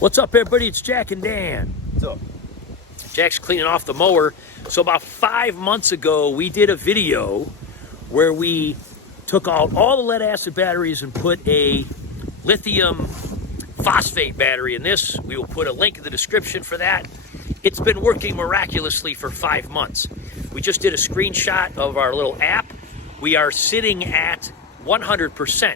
What's up, everybody? It's Jack and Dan. What's up? Jack's cleaning off the mower. So about 5 months ago, we did a video where we took out all the lead acid batteries and put a lithium phosphate battery in this. We will put a link in the description for that. It's been working miraculously for 5 months. We just did a screenshot of our little app. We are sitting at 100%.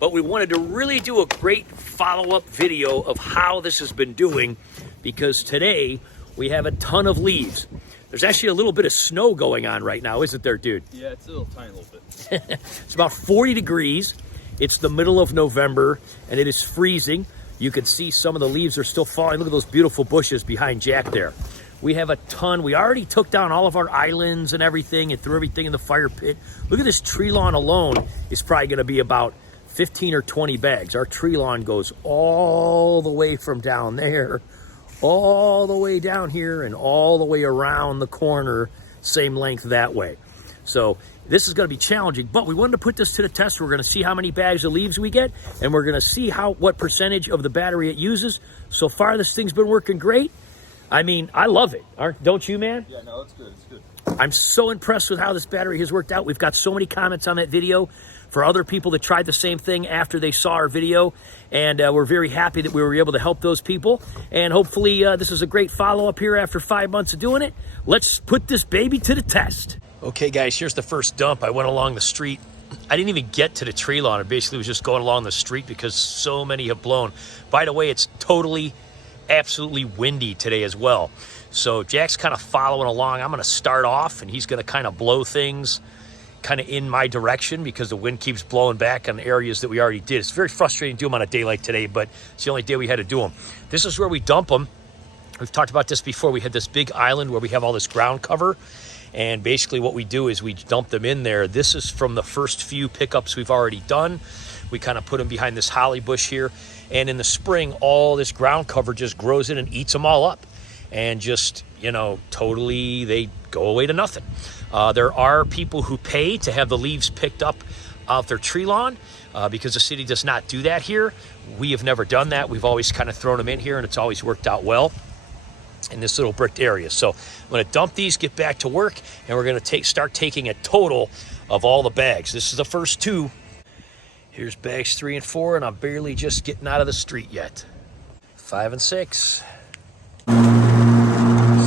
But we wanted to really do a great follow-up video of how this has been doing, because today we have a ton of leaves. There's actually a little bit of snow going on right now, isn't there, dude? Yeah, it's a little tiny little bit. It's about 40 degrees. It's the middle of November, and it is freezing. You can see some of the leaves are still falling. Look at those beautiful bushes behind Jack there. We have a ton. We already took down all of our islands and everything and threw everything in the fire pit. Look at this tree lawn alone. It's probably going to be about 15 or 20 bags. Our tree lawn goes all the way from down there, all the way down here, and all the way around the corner, same length that way. So this is going to be challenging, but we wanted to put this to the test. We're going to see how many bags of leaves we get, and we're going to see what percentage of the battery it uses. So far, this thing's been working great. I mean, I love it. Don't you, man? Yeah, no, it's good. It's good. I'm so impressed with how this battery has worked out. We've got so many comments on that video for other people that tried the same thing after they saw our video, and we're very happy that we were able to help those people. And hopefully this is a great follow-up here after 5 months of doing it. Let's put this baby to the test. Okay, guys, here's the first dump. I went along the street. I didn't even get to the tree lawn. I basically was just going along the street because so many have blown. By the way, it's totally, absolutely windy today as well. So Jack's kind of following along. I'm going to start off, and he's going to kind of blow things kind of in my direction because the wind keeps blowing back on areas that we already did. It's very frustrating to do them on a day like today, but it's the only day we had to do them. This is where we dump them. We've talked about this before. We had this big island where we have all this ground cover, and basically what we do is we dump them in there. This is from the first few pickups we've already done. We kind of put them behind this holly bush here, and in the spring, all this ground cover just grows in and eats them all up. And just, you know, totally, they go away to nothing. There are people who pay to have the leaves picked up out their tree lawn because the city does not do that here. We have never done that. We've always kind of thrown them in here, and it's always worked out well in this little bricked area. So I'm going to dump these, get back to work, and we're going to start taking a total of all the bags. This is the first two. Here's bags 3 and 4, and I'm barely just getting out of the street yet. 5 and 6.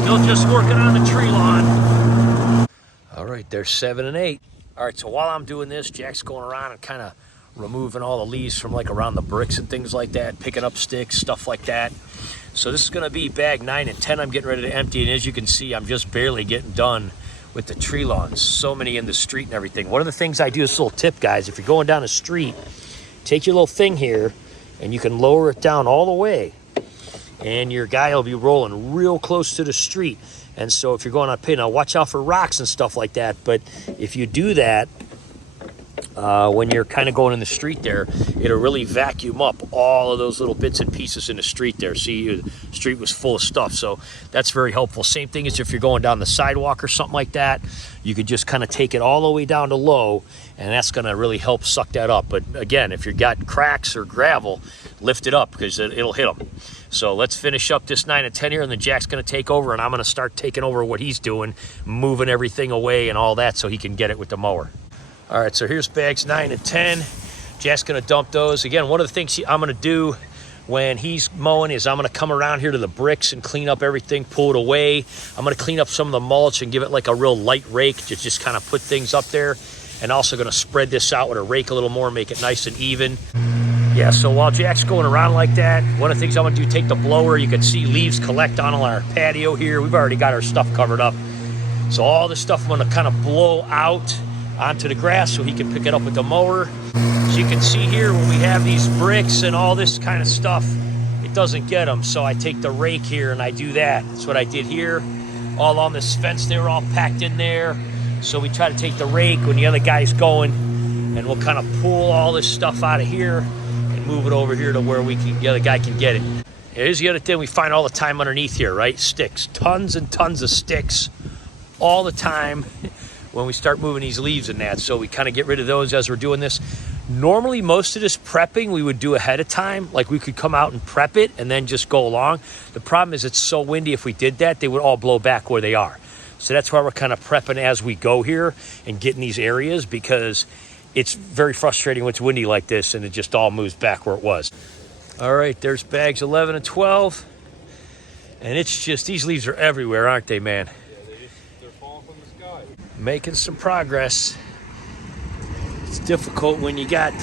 Still just working on the tree lawn. All right, there's 7 and 8. All right, so while I'm doing this, Jack's going around and kind of removing all the leaves from like around the bricks and things like that, picking up sticks, stuff like that. So this is going to be bag 9 and 10 I'm getting ready to empty, and as you can see, I'm just barely getting done with the tree lawns. So many in the street and everything. One of the things I do, this little tip, guys, if you're going down the street, take your little thing here, and you can lower it down all the way, and your guy will be rolling real close to the street. And so if you're going on a pit, now watch out for rocks and stuff like that, but if you do that, when you're kind of going in the street there, it'll really vacuum up all of those little bits and pieces in the street there. See, the street was full of stuff, so that's very helpful. Same thing as if you're going down the sidewalk or something like that. You could just kind of take it all the way down to low, and that's going to really help suck that up. But again, if you've got cracks or gravel, lift it up because it'll hit them. So let's finish up this 9 and 10 here, and then Jack's going to take over, and I'm going to start taking over what he's doing, moving everything away and all that so he can get it with the mower. All right, so here's bags 9 and 10. Jack's going to dump those. Again, one of the things I'm going to do when he's mowing is I'm going to come around here to the bricks and clean up everything, pull it away. I'm going to clean up some of the mulch and give it like a real light rake to just kind of put things up there. And also going to spread this out with a rake a little more, make it nice and even. Yeah, so while Jack's going around like that, one of the things I'm going to do, take the blower. You can see leaves collect on our patio here. We've already got our stuff covered up. So all this stuff I'm going to kind of blow out onto the grass so he can pick it up with the mower. As you can see here, when we have these bricks and all this kind of stuff, it doesn't get them. So I take the rake here and I do that. That's what I did here. All on this fence, they were all packed in there. So we try to take the rake when the other guy's going, and we'll kind of pull all this stuff out of here and move it over here to where the other guy can get it. Here's the other thing we find all the time underneath here, right? Sticks. Tons and tons of sticks all the time when we start moving these leaves and that. So we kind of get rid of those as we're doing this. Normally, most of this prepping we would do ahead of time. Like we could come out and prep it and then just go along. The problem is it's so windy. If we did that, they would all blow back where they are. So that's why we're kind of prepping as we go here and get in these areas, because it's very frustrating when it's windy like this and it just all moves back where it was. All right, there's bags 11 and 12. And it's just, these leaves are everywhere, aren't they, man? Yeah, they're falling from the sky. Making some progress. It's difficult when you got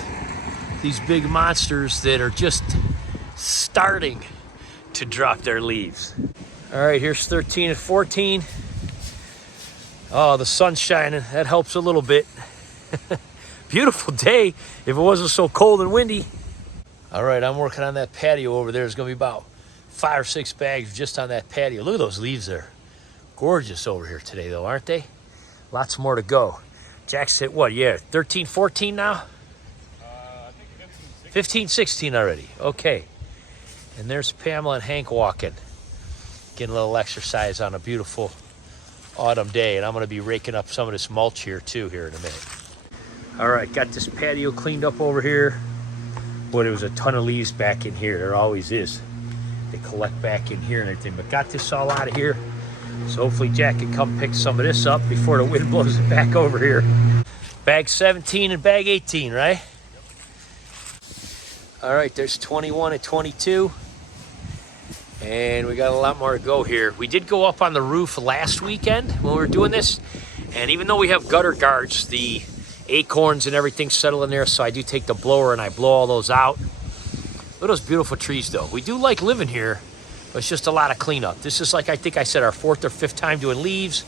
these big monsters that are just starting to drop their leaves. All right, here's 13 and 14. Oh, the sun's shining. That helps a little bit. Beautiful day if it wasn't so cold and windy. All right, I'm working on that patio over there. There's going to be about 5 or 6 bags just on that patio. Look at those leaves there. Gorgeous over here today, though, aren't they? Lots more to go. Jack's hit what? Yeah, 13, 14 now? I think 15, 16 already. Okay. And there's Pamela and Hank walking. Getting a little exercise on a beautiful autumn day. And I'm going to be raking up some of this mulch here, too, here in a minute. All right, got this patio cleaned up over here. Boy, there was a ton of leaves back in here. There always is. They collect back in here and everything. But got this all out of here. So hopefully Jack can come pick some of this up before the wind blows it back over here. Bag 17 and bag 18, right? Yep. All right, there's 21 and 22. And we got a lot more to go here. We did go up on the roof last weekend when we were doing this. And even though we have gutter guards, the acorns and everything settle in there. So I do take the blower and I blow all those out. Look at those beautiful trees, though. We do like living here, but it's just a lot of cleanup. This is, like I think I said, our 4th or 5th time doing leaves.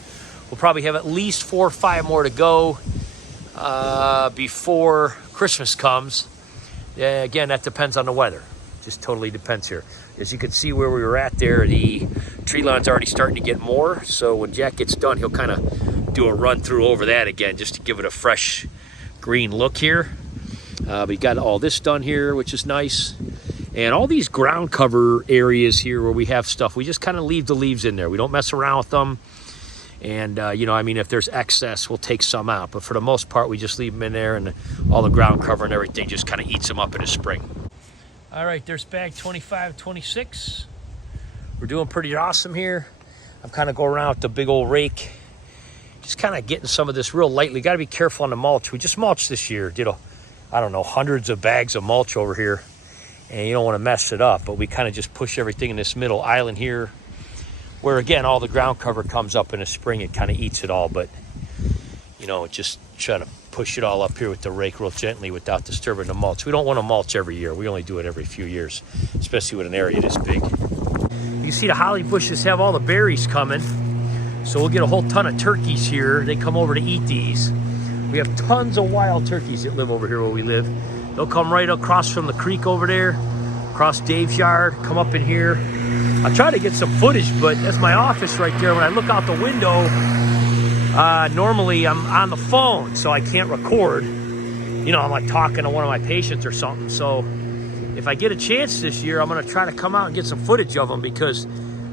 We'll probably have at least 4 or 5 more to go before Christmas comes. Yeah, again, that depends on the weather. Just totally depends here. As you can see where we were at there, the tree lawn's already starting to get more. So when Jack gets done, he'll kind of do a run through over that again just to give it a fresh green look here. We got all this done here, which is nice. And all these ground cover areas here where we have stuff, we just kind of leave the leaves in there. We don't mess around with them. And, you know, I mean, if there's excess, we'll take some out. But for the most part, we just leave them in there, and all the ground cover and everything just kind of eats them up in the spring. All right, there's bag 25, 26. We're doing pretty awesome here. I'm kind of going around with the big old rake. Just kind of getting some of this real lightly. Got to be careful on the mulch. We just mulched this year. Did, I don't know, hundreds of bags of mulch over here. And you don't want to mess it up, but we kind of just push everything in this middle island here, where again all the ground cover comes up in the spring. It kind of eats it all, but you know, just try to push it all up here with the rake real gently without disturbing the mulch. We don't want to mulch every year. We only do it every few years, especially with an area this big. You see the holly bushes have all the berries coming, so we'll get a whole ton of turkeys here. They come over to eat these. We have tons of wild turkeys that live over here where we live. They'll come right across from the creek over there, across Dave's yard, come up in here. I try to get some footage, but that's my office right there. When I look out the window, normally I'm on the phone, so I can't record. You know, I'm like talking to one of my patients or something. So if I get a chance this year, I'm going to try to come out and get some footage of them, because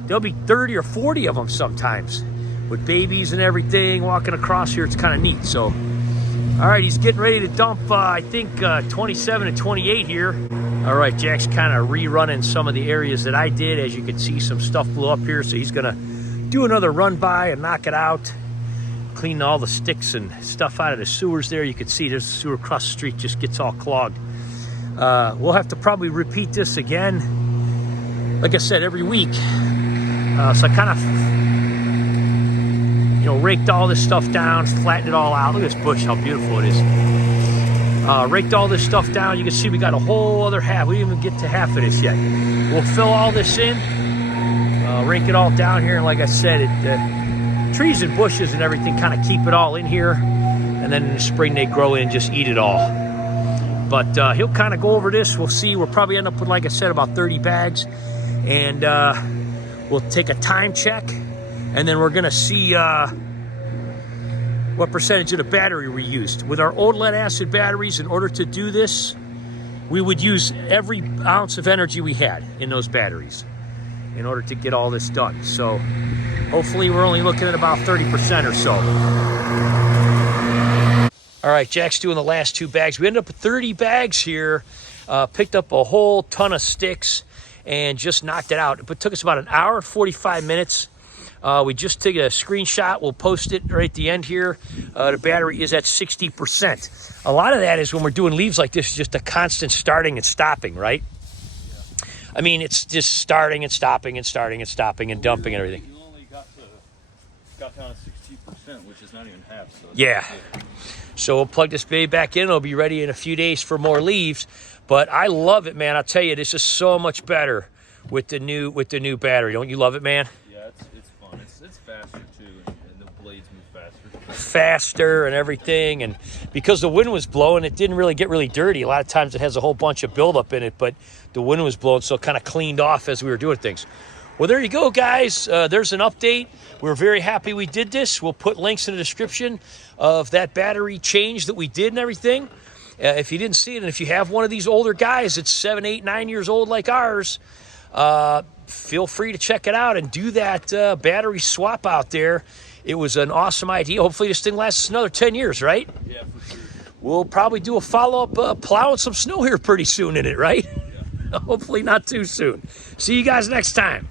there'll be 30 or 40 of them sometimes with babies and everything walking across here. It's kind of neat. So all right, he's getting ready to dump, I think, 27 and 28 here. All right, Jack's kind of rerunning some of the areas that I did. As you can see, some stuff blew up here, so he's going to do another run by and knock it out. Clean all the sticks and stuff out of the sewers there. You can see there's a sewer across the street, just gets all clogged. We'll have to probably repeat this again, like I said, every week. So I kind of, raked all this stuff down, flattened it all out. Look at this bush, how beautiful it is. Raked all this stuff down. You can see we got a whole other half. We didn't even get to half of this yet. We'll fill all this in, rake it all down here. And like I said, trees and bushes and everything kind of keep it all in here. And then in the spring they grow in, just eat it all. But he'll kind of go over this. We'll see. We'll probably end up with, like I said, about 30 bags. And we'll take a time check. And then we're going to see what percentage of the battery we used. With our old lead acid batteries, in order to do this, we would use every ounce of energy we had in those batteries in order to get all this done. So hopefully we're only looking at about 30% or so. All right, Jack's doing the last 2 bags. We ended up with 30 bags here. Picked up a whole ton of sticks and just knocked it out. It took us about an hour, 45 minutes. We just took a screenshot. We'll post it right at the end here. The battery is at 60%. A lot of that is when we're doing leaves like this, just a constant starting and stopping, right? Yeah. I mean, it's just starting and stopping and starting and stopping and dumping and everything. You only got down to 60%, which is not even half. So yeah. So we'll plug this baby back in. It'll be ready in a few days for more leaves. But I love it, man. I'll tell you, this is so much better with the new battery. Don't you love it, man? Yeah, it's fun. It's faster too, and the blades move faster. Faster and everything, and because the wind was blowing, it didn't really get really dirty. A lot of times it has a whole bunch of buildup in it, but the wind was blowing, so it kind of cleaned off as we were doing things. Well, there you go, guys. There's an update. We're very happy we did this. We'll put links in the description of that battery change that we did and everything. If you didn't see it, and if you have one of these older guys that's 7, 8, 9 years old like ours, feel free to check it out and do that battery swap out there. It was an awesome idea. Hopefully this thing lasts another 10 years, right? Yeah, for sure. We'll probably do a follow-up plowing some snow here pretty soon in it, right? Yeah. Hopefully not too soon. See you guys next time.